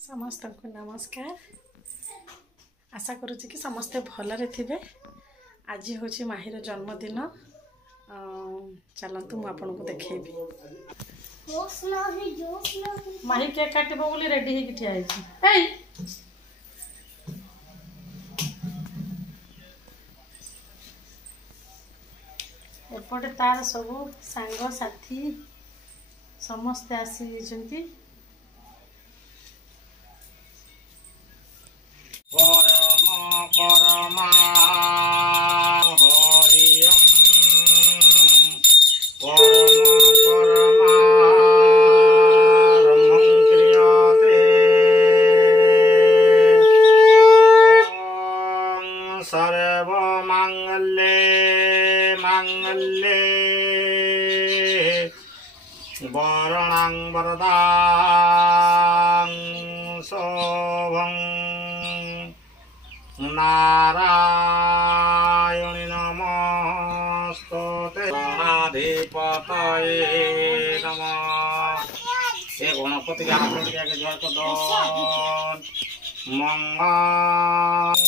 समस्त को नमस्कार। आशा करुच्ची कि समस्ते भलरे थे। आज हूँ माहीर जन्मदिन। चलतु मु आपन को देखेबी। माही केक काटब बोली रेडी होगी ठिया है। एपटे तार सब सांग साथी समस्ते आसी सर्व मंगले मंगले वरणां वरदां शोभं नारायणि नमस्तुते गणाधिपतये नमः। हे गणपति के हाथ में आगे जय को दो मंगल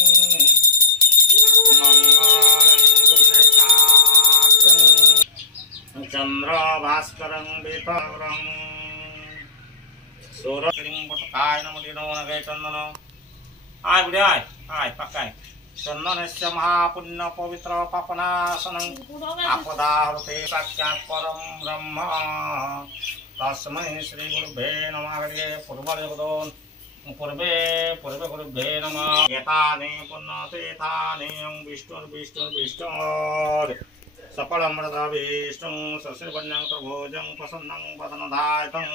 चंद्र भास्कर सूर्य चंदन आय बुढ़िया आय पकाय चंदन से महापुण्य पवित्र पापनाशन आपदाहते साक्षात् परम ब्रह्म तस्मै श्री गुरुभ्ये नमः। पूर्वे पूर्वे गुरुभ्ये नमः। एतानि पुण्यतीर्थानि विष्णुर्विष्णुर्विष्णुर् सकलमृतभीष्टं सस्यवन्यं प्रभोजं प्रसन्नं वदनधायतं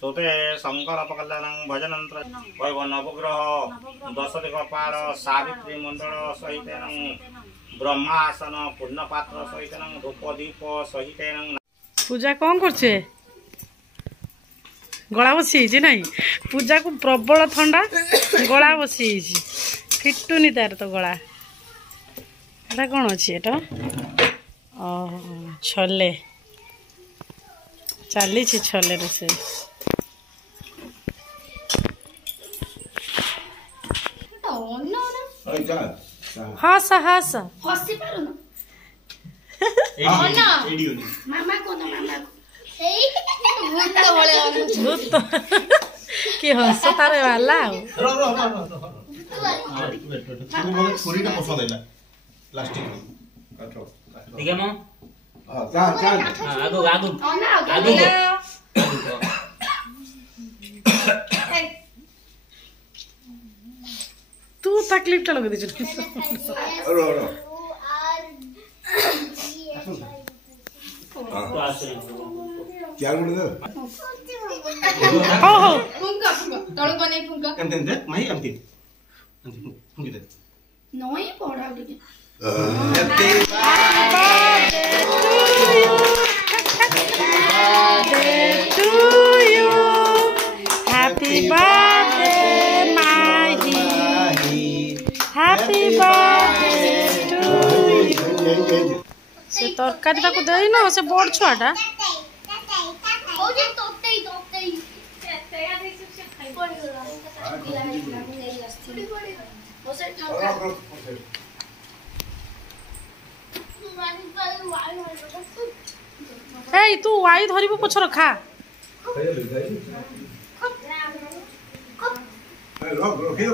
सुते शंकरपकल्याणं भजनन्त्र वैवनवग्रह दशदिक्पाल सावित्री मंडल सहितेन ब्रह्मासन पूर्णपात्र सहितेन धूपदीप सहितेन। पूजा कौन करछे? गला बसी नहीं पूजा को प्रबल ठंडा गला बसी फिटुनी तार तो गला एटा कौन अच्छी एटा छले चली छले रोसे हस हस हसी पारो ना मामा को ना मामा को भूत कि हस तारे वाला ठीक है मां आगो आगो आगो तू तकलीफ टा लगा दे क्या गुण दे हो हो फुंका फुंका तळु बने फुंका एमते माही एमती फुंकी दे नई पड़ा उठे happy to you. Happy birthday, Mahi. Happy birthday to you. से तरकारी ताको देई ना से बड़ छुआटा ओ जे तोते तया दे से खाई पड़ी ए तू वाई धरिबो पछर खा खाई